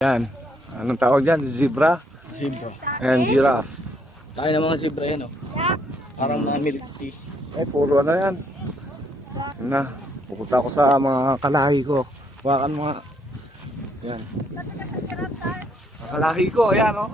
Yan. Anong tawag dyan? Zebra? Zebra. And giraffe. Tayo ng mga zebra yan, oh. Parang mga milk tea. Puro ano yan. Yan na. Pupunta ako sa mga kalahi ko. Bakan mga. Yan. Kalahi ko, ayan oh.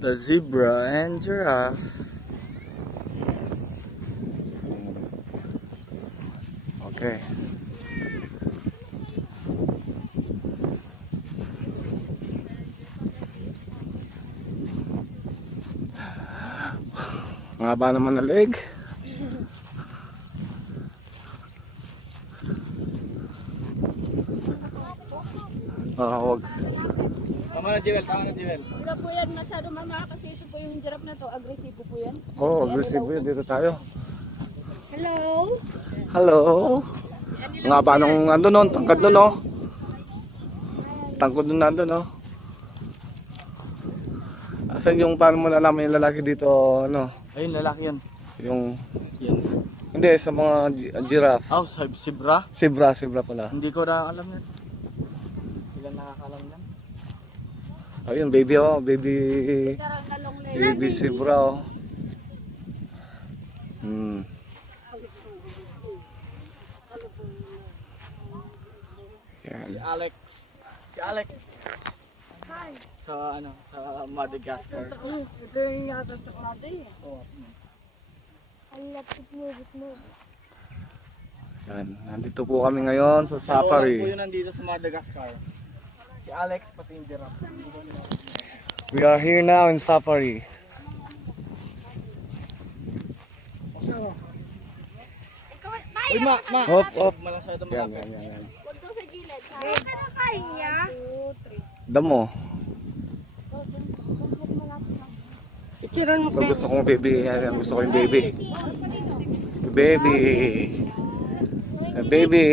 The zebra and giraffe. Okay. Ang haba naman na leg. Wag. Tama na, Jewel. Tama na, Jewel. Wala po yan masyado mama kasi ito po yung giraffe na to. Agresibo po yan. Oh, aggressive yun. Dito tayo. Hello? Hello. Ang haba nung andun no, tangkad nun no. Tangkod nun nandun no. Asan yung paano mo nalaman yung lalaki dito ano? Ayun, lalaki yan. Yung Yan. hindi sa mga giraffe. Oh, zebra? Zebra pala. Hindi ko na alam yan. Ilan nakakalam yan? Ayun, baby oh, baby Darang na long leg. baby zebra oh. Yan. Si Alex. Si Alex. Hi. Sa ano, sa Madagascar. Ito yung yata ito natin eh. Oh. Ang lapit mo. Yan, nandito po kami ngayon sa Po safari. yun nandito sa Madagascar. Si Alex pati yung giraffe. We are here now in safari. Uy, ma. Hop. Masyado Yan. Huwag daw sa gilid. Huwag ka na kaya. Damo. Itiran mo Ito gusto kong baby. Yan, gusto ko yung baby. Baby. Baby.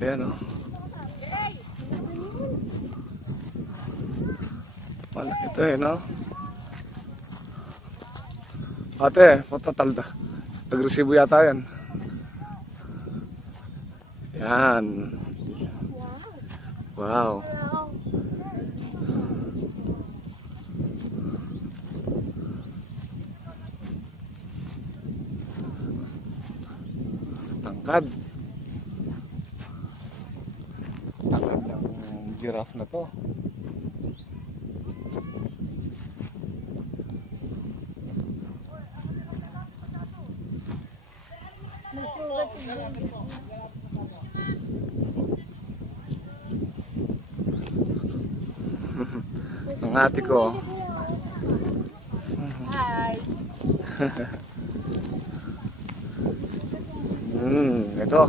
Ayan o. Malaki ito eh no. Ate, patatalda. Agresibo yata yan. Yan. Wow. Tangkad. Tangkad ng giraffe na to. Ang ate ko. Hi. Ito.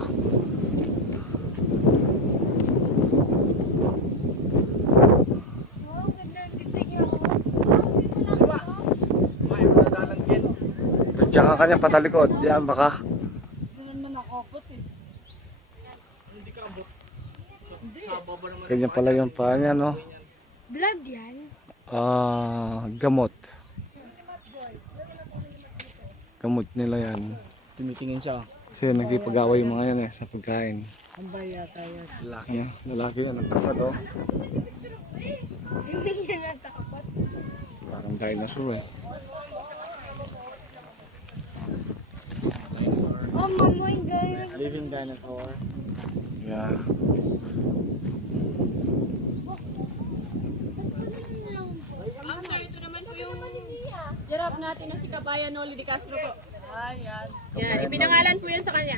Wow, ganda. Tignan niyo. May madadalang yan. Diyan ka kanya patalikod. Diyan baka. Doon naman nakopot eh. Hindi ka abot. Sa baba naman. Ganyan pala yung paa niya no. Blood yan? Gamot. Gamot nila yan. Tumitingin siya. Kasi nagkipag-away yung mga yan eh sa pagkain. Ang yata yan. Lalaki yan. Ang takad oh. Sino yan natakot? Parang dinosaur eh. Oh, mamoy guys. Living dinosaur. Yeah. Sir, ito naman po yung giraffe natin na si Kabayan Noli de Castro po. Ayan. Yan, ipinangalan po yan sa kanya.